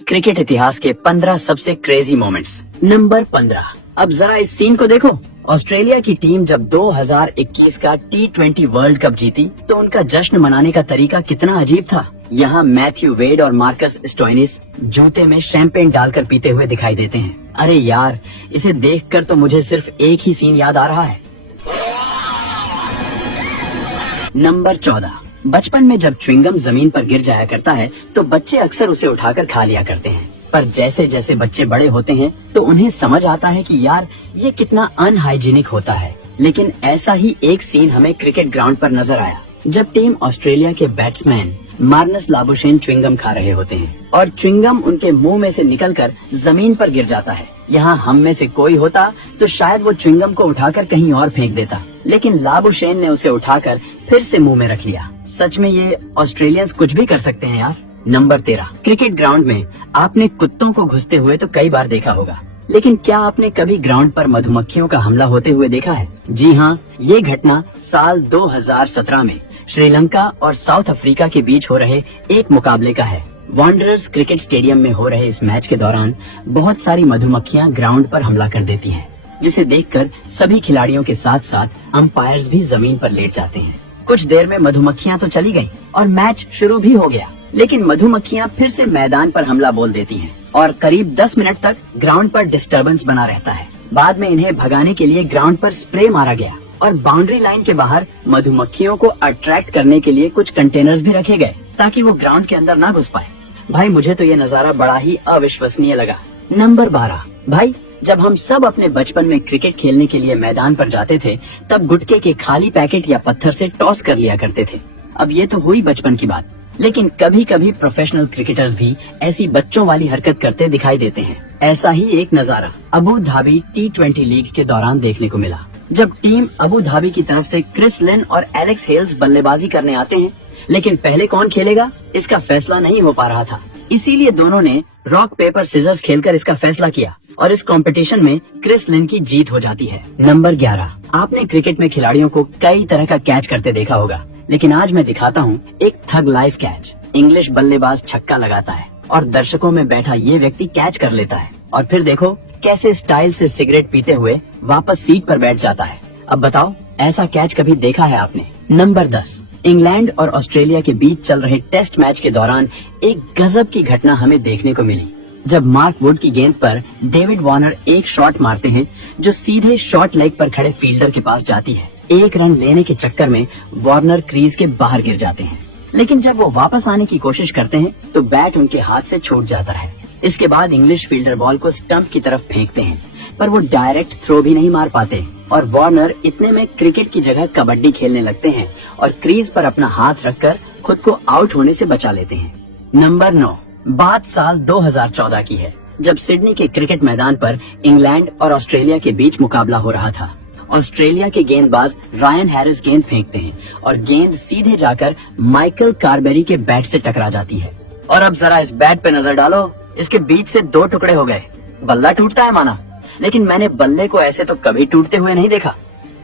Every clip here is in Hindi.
क्रिकेट इतिहास के 15 सबसे क्रेजी मोमेंट्स। नंबर 15। अब जरा इस सीन को देखो। ऑस्ट्रेलिया की टीम जब 2021 का T20 वर्ल्ड कप जीती तो उनका जश्न मनाने का तरीका कितना अजीब था। यहाँ मैथ्यू वेड और मार्कस स्टोइनिस जूते में शैंपेन डालकर पीते हुए दिखाई देते हैं। अरे यार, इसे देखकर तो मुझे सिर्फ एक ही सीन याद आ रहा है। नंबर 14। बचपन में जब च्युइंगम जमीन पर गिर जाया करता है तो बच्चे अक्सर उसे उठाकर खा लिया करते हैं, पर जैसे जैसे बच्चे बड़े होते हैं तो उन्हें समझ आता है कि यार ये कितना अनहाइजीनिक होता है। लेकिन ऐसा ही एक सीन हमें क्रिकेट ग्राउंड पर नजर आया जब टीम ऑस्ट्रेलिया के बैट्समैन मार्नस लाबुशेन च्युइंगम खा रहे होते हैं और च्युइंगम उनके मुंह में से निकलकर जमीन पर गिर जाता है। यहाँ हम में से कोई होता तो शायद वो च्युइंगम को उठाकर कहीं और फेंक देता, लेकिन लाबुशेन ने उसे उठाकर फिर से मुंह में रख लिया। सच में ये ऑस्ट्रेलियंस कुछ भी कर सकते हैं यार। नंबर 13। क्रिकेट ग्राउंड में आपने कुत्तों को घुसते हुए तो कई बार देखा होगा, लेकिन क्या आपने कभी ग्राउंड पर मधुमक्खियों का हमला होते हुए देखा है? जी हाँ, ये घटना साल 2017 में श्रीलंका और साउथ अफ्रीका के बीच हो रहे एक मुकाबले का है। वांडरर्स क्रिकेट स्टेडियम में हो रहे इस मैच के दौरान बहुत सारी मधुमक्खियां ग्राउंड पर हमला कर देती हैं, जिसे देखकर सभी खिलाड़ियों के साथ साथ अंपायर्स भी जमीन पर लेट जाते हैं। कुछ देर में मधुमक्खियां तो चली गईं और मैच शुरू भी हो गया, लेकिन मधुमक्खियां फिर से मैदान पर हमला बोल देती हैं और करीब 10 मिनट तक ग्राउंड पर डिस्टर्बेंस बना रहता है। बाद में इन्हें भगाने के लिए ग्राउंड पर स्प्रे मारा गया और बाउंड्री लाइन के बाहर मधुमक्खियों को अट्रैक्ट करने के लिए कुछ कंटेनर्स भी रखे गए ताकि वो ग्राउंड के अंदर ना घुस पाए। भाई मुझे तो ये नजारा बड़ा ही अविश्वसनीय लगा। नंबर 12। भाई जब हम सब अपने बचपन में क्रिकेट खेलने के लिए मैदान पर जाते थे तब गुटखे के खाली पैकेट या पत्थर से टॉस कर लिया करते थे। अब ये तो हुई बचपन की बात, लेकिन कभी कभी प्रोफेशनल क्रिकेटर्स भी ऐसी बच्चों वाली हरकत करते दिखाई देते हैं। ऐसा ही एक नजारा अबू धाबी T20 लीग के दौरान देखने को मिला, जब टीम अबू धाबी की तरफ से क्रिस लिन और एलेक्स हेल्स बल्लेबाजी करने आते हैं, लेकिन पहले कौन खेलेगा इसका फैसला नहीं हो पा रहा था। इसीलिए दोनों ने रॉक पेपर सिजर्स खेलकर इसका फैसला किया और इस कंपटीशन में क्रिस लिन की जीत हो जाती है। नंबर 11। आपने क्रिकेट में खिलाड़ियों को कई तरह का कैच करते देखा होगा, लेकिन आज मैं दिखाता हूँ एक थग लाइफ कैच। इंग्लिश बल्लेबाज छक्का लगाता है और दर्शकों में बैठा ये व्यक्ति कैच कर लेता है और फिर देखो कैसे स्टाइल से सिगरेट पीते हुए वापस सीट पर बैठ जाता है। अब बताओ ऐसा कैच कभी देखा है आपने? नंबर 10। इंग्लैंड और ऑस्ट्रेलिया के बीच चल रहे टेस्ट मैच के दौरान एक गजब की घटना हमें देखने को मिली, जब मार्क वुड की गेंद पर डेविड वार्नर एक शॉट मारते हैं जो सीधे शॉर्ट लेग पर खड़े फील्डर के पास जाती है। एक रन लेने के चक्कर में वार्नर क्रीज के बाहर गिर जाते हैं, लेकिन जब वो वापस आने की कोशिश करते हैं तो बैट उनके हाथ से छूट जाता है। इसके बाद इंग्लिश फील्डर बॉल को स्टंप की तरफ फेंकते हैं, पर वो डायरेक्ट थ्रो भी नहीं मार पाते और वार्नर इतने में क्रिकेट की जगह कबड्डी खेलने लगते हैं और क्रीज पर अपना हाथ रखकर खुद को आउट होने से बचा लेते हैं। नंबर 9। बात साल 2014 की है, जब सिडनी के क्रिकेट मैदान पर इंग्लैंड और ऑस्ट्रेलिया के बीच मुकाबला हो रहा था। ऑस्ट्रेलिया के गेंदबाज रायन हैरिस गेंद फेंकते हैं और गेंद सीधे जाकर माइकल कार्बेरी के बैट से टकरा जाती है। और अब जरा इस बैट पे नजर डालो, इसके बीच से 2 टुकड़े हो गए। बल्ला टूटता है माना, लेकिन मैंने बल्ले को ऐसे तो कभी टूटते हुए नहीं देखा।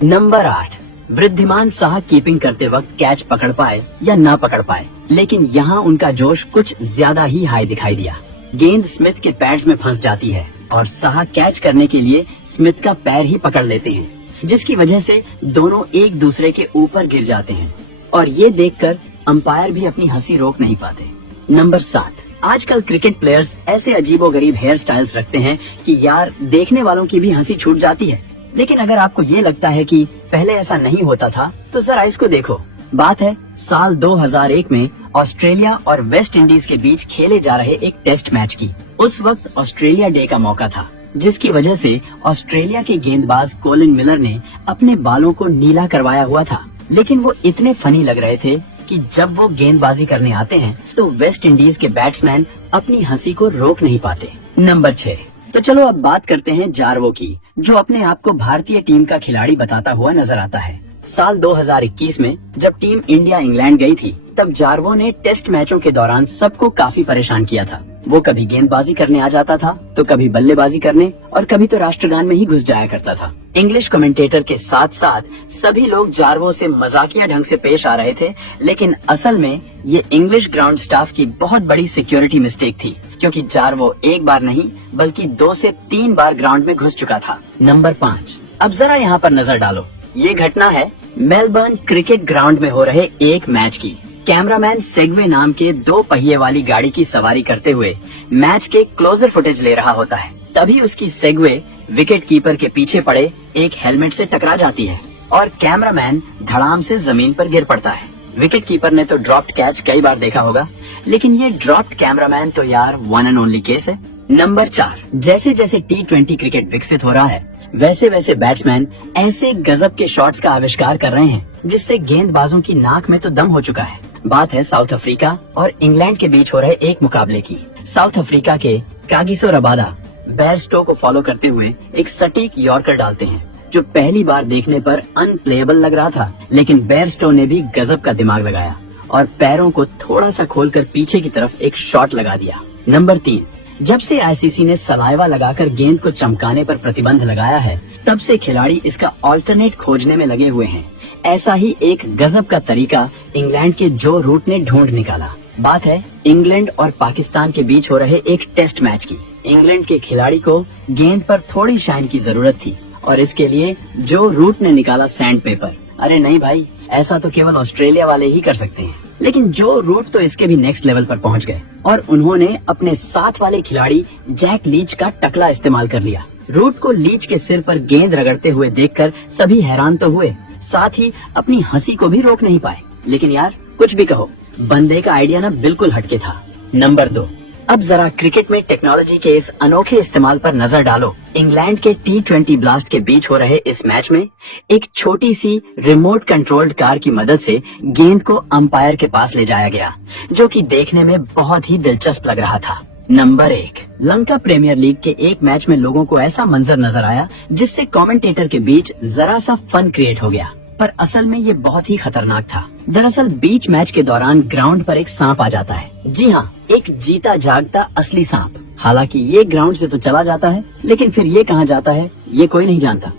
नंबर 8। वृद्धिमान साह कीपिंग करते वक्त कैच पकड़ पाए या ना पकड़ पाए, लेकिन यहाँ उनका जोश कुछ ज्यादा ही हाई दिखाई दिया। गेंद स्मिथ के पैड्स में फंस जाती है और साह कैच करने के लिए स्मिथ का पैर ही पकड़ लेते हैं, जिसकी वजह से दोनों एक दूसरे के ऊपर गिर जाते हैं और ये देखकर अंपायर भी अपनी हंसी रोक नहीं पाते। नंबर 7। आजकल क्रिकेट प्लेयर्स ऐसे अजीबोगरीब हेयर स्टाइल्स रखते हैं कि यार देखने वालों की भी हंसी छूट जाती है। लेकिन अगर आपको ये लगता है कि पहले ऐसा नहीं होता था तो जरा इसको देखो। बात है साल 2001 में ऑस्ट्रेलिया और वेस्ट इंडीज के बीच खेले जा रहे एक टेस्ट मैच की। उस वक्त ऑस्ट्रेलिया डे का मौका था, जिसकी वजह से ऑस्ट्रेलिया के गेंदबाज कोलिन मिलर ने अपने बालों को नीला करवाया हुआ था, लेकिन वो इतने फनी लग रहे थे कि जब वो गेंदबाजी करने आते हैं तो वेस्ट इंडीज के बैट्समैन अपनी हंसी को रोक नहीं पाते। नंबर 6। तो चलो अब बात करते हैं जार्वो की, जो अपने आप को भारतीय टीम का खिलाड़ी बताता हुआ नजर आता है। साल 2021 में जब टीम इंडिया इंग्लैंड गई थी, तब जार्वो ने टेस्ट मैचों के दौरान सबको काफी परेशान किया था। वो कभी गेंदबाजी करने आ जाता था, तो कभी बल्लेबाजी करने, और कभी तो राष्ट्रगान में ही घुस जाया करता था। इंग्लिश कमेंटेटर के साथ साथ सभी लोग जार्वो से मजाकिया ढंग से पेश आ रहे थे, लेकिन असल में ये इंग्लिश ग्राउंड स्टाफ की बहुत बड़ी सिक्योरिटी मिस्टेक थी, क्योंकि जार्वो एक बार नहीं बल्कि 2 से 3 बार ग्राउंड में घुस चुका था। नंबर 5, अब जरा यहाँ पर नजर डालो। ये घटना है मेलबर्न क्रिकेट ग्राउंड में हो रहे एक मैच की। कैमरामैन सेगवे नाम के 2 पहिए वाली गाड़ी की सवारी करते हुए मैच के क्लोजर फुटेज ले रहा होता है। तभी उसकी सेगवे विकेट कीपर के पीछे पड़े एक हेलमेट से टकरा जाती है और कैमरामैन धड़ाम से जमीन पर गिर पड़ता है। विकेट कीपर ने तो ड्रॉप्ड कैच कई बार देखा होगा, लेकिन ये ड्रॉप्ड कैमरामैन तो यार वन एंड ओनली केस है। नंबर 4, जैसे जैसे T20 क्रिकेट विकसित हो रहा है, वैसे वैसे बैट्समैन ऐसे गजब के शॉट्स का आविष्कार कर रहे हैं जिससे गेंदबाजों की नाक में तो दम हो चुका है। बात है साउथ अफ्रीका और इंग्लैंड के बीच हो रहे एक मुकाबले की। साउथ अफ्रीका के कागिसो रबादा बेयरस्टो को फॉलो करते हुए एक सटीक यॉर्कर डालते हैं, जो पहली बार देखने पर अनप्लेएबल लग रहा था, लेकिन बेयरस्टो ने भी गजब का दिमाग लगाया और पैरों को थोड़ा सा खोलकर पीछे की तरफ एक शॉट लगा दिया। नंबर 3, जब से आईसीसी ने सलाइवा लगाकर गेंद को चमकाने पर प्रतिबंध लगाया है, तब से खिलाड़ी इसका ऑल्टरनेट खोजने में लगे हुए हैं। ऐसा ही एक गजब का तरीका इंग्लैंड के जो रूट ने ढूंढ निकाला। बात है इंग्लैंड और पाकिस्तान के बीच हो रहे एक टेस्ट मैच की। इंग्लैंड के खिलाड़ी को गेंद पर थोड़ी शाइन की जरूरत थी और इसके लिए जो रूट ने निकाला सैंड पेपर। अरे नहीं भाई, ऐसा तो केवल ऑस्ट्रेलिया वाले ही कर सकते हैं, लेकिन जो रूट तो इसके भी नेक्स्ट लेवल पर पहुंच गए और उन्होंने अपने साथ वाले खिलाड़ी जैक लीच का टकला इस्तेमाल कर लिया। रूट को लीच के सिर पर गेंद रगड़ते हुए देखकर सभी हैरान तो हुए, साथ ही अपनी हंसी को भी रोक नहीं पाए। लेकिन यार कुछ भी कहो, बंदे का आइडिया ना बिल्कुल हटके था। नंबर 2, अब जरा क्रिकेट में टेक्नोलॉजी के इस अनोखे इस्तेमाल पर नजर डालो। इंग्लैंड के T20 ब्लास्ट के बीच हो रहे इस मैच में एक छोटी सी रिमोट कंट्रोल्ड कार की मदद से गेंद को अंपायर के पास ले जाया गया, जो कि देखने में बहुत ही दिलचस्प लग रहा था। नंबर 1, लंका प्रीमियर लीग के एक मैच में लोगों को ऐसा मंजर नजर आया जिससे कमेंटेटर के बीच जरा सा फन क्रिएट हो गया, पर असल में ये बहुत ही खतरनाक था। दरअसल बीच मैच के दौरान ग्राउंड पर एक सांप आ जाता है। जी हाँ, एक जीता जागता असली सांप। हालांकि ये ग्राउंड से तो चला जाता है, लेकिन फिर ये कहाँ जाता है ये कोई नहीं जानता।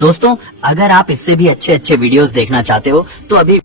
दोस्तों, अगर आप इससे भी अच्छे वीडियोस देखना चाहते हो तो अभी